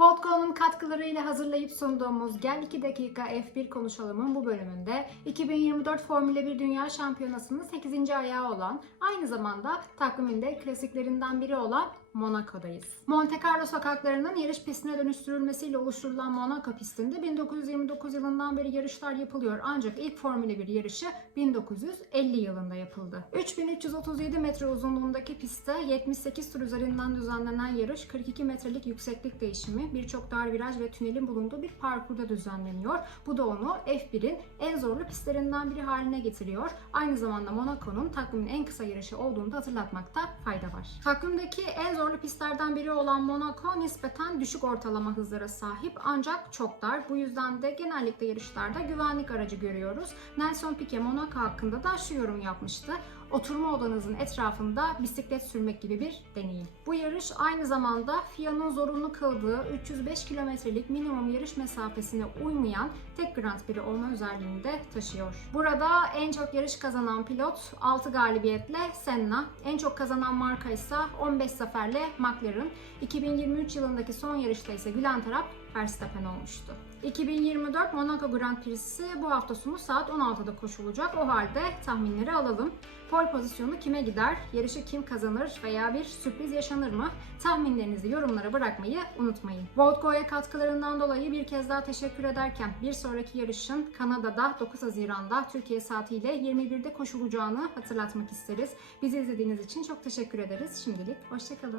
Vodko'nun katkılarıyla hazırlayıp sunduğumuz Gel 2 dakika F1 konuşalımın bu bölümünde 2024 Formula 1 Dünya Şampiyonası'nın 8. ayağı olan, aynı zamanda takviminde klasiklerinden biri olan Monaco'dayız. Monte Carlo sokaklarının yarış pistine dönüştürülmesiyle oluşturulan Monaco pistinde 1929 yılından beri yarışlar yapılıyor. Ancak ilk Formula 1 yarışı 1950 yılında yapıldı. 3337 metre uzunluğundaki pistte 78 tur üzerinden düzenlenen yarış 42 metrelik yükseklik değişimi, birçok dar viraj ve tünelin bulunduğu bir parkurda düzenleniyor. Bu da onu F1'in en zorlu pistlerinden biri haline getiriyor. Aynı zamanda Monaco'nun takvimin en kısa yarışı olduğunu da hatırlatmakta fayda var. Takvimdeki en zorlu pistlerden biri olan Monaco nispeten düşük ortalama hızlara sahip ancak çok dar. Bu yüzden de genellikle yarışlarda güvenlik aracı görüyoruz. Nelson Piquet Monaco hakkında da şu yorum yapmıştı. Oturma odanızın etrafında bisiklet sürmek gibi bir deneyim. Bu yarış aynı zamanda FIA'nın zorunlu kıldığı 305 kilometrelik minimum yarış mesafesine uymayan tek Grand Prix olma özelliğini de taşıyor. Burada en çok yarış kazanan pilot 6 galibiyetle Senna, en çok kazanan marka ise 15 zaferle McLaren, 2023 yılındaki son yarışta ise gülen taraf Verstappen olmuştu. 2024 Monaco Grand Prix'si bu hafta sonu saat 16'da koşulacak. O halde tahminleri alalım. Pol pozisyonu kime gider? Yarışı kim kazanır? Veya bir sürpriz yaşanır mı? Tahminlerinizi yorumlara bırakmayı unutmayın. Vodko'ya katkılarından dolayı bir kez daha teşekkür ederken bir sonraki yarışın Kanada'da 9 Haziran'da Türkiye saatiyle 21'de koşulacağını hatırlatmak isteriz. Bizi izlediğiniz için çok teşekkür ederiz. Şimdilik hoşçakalın.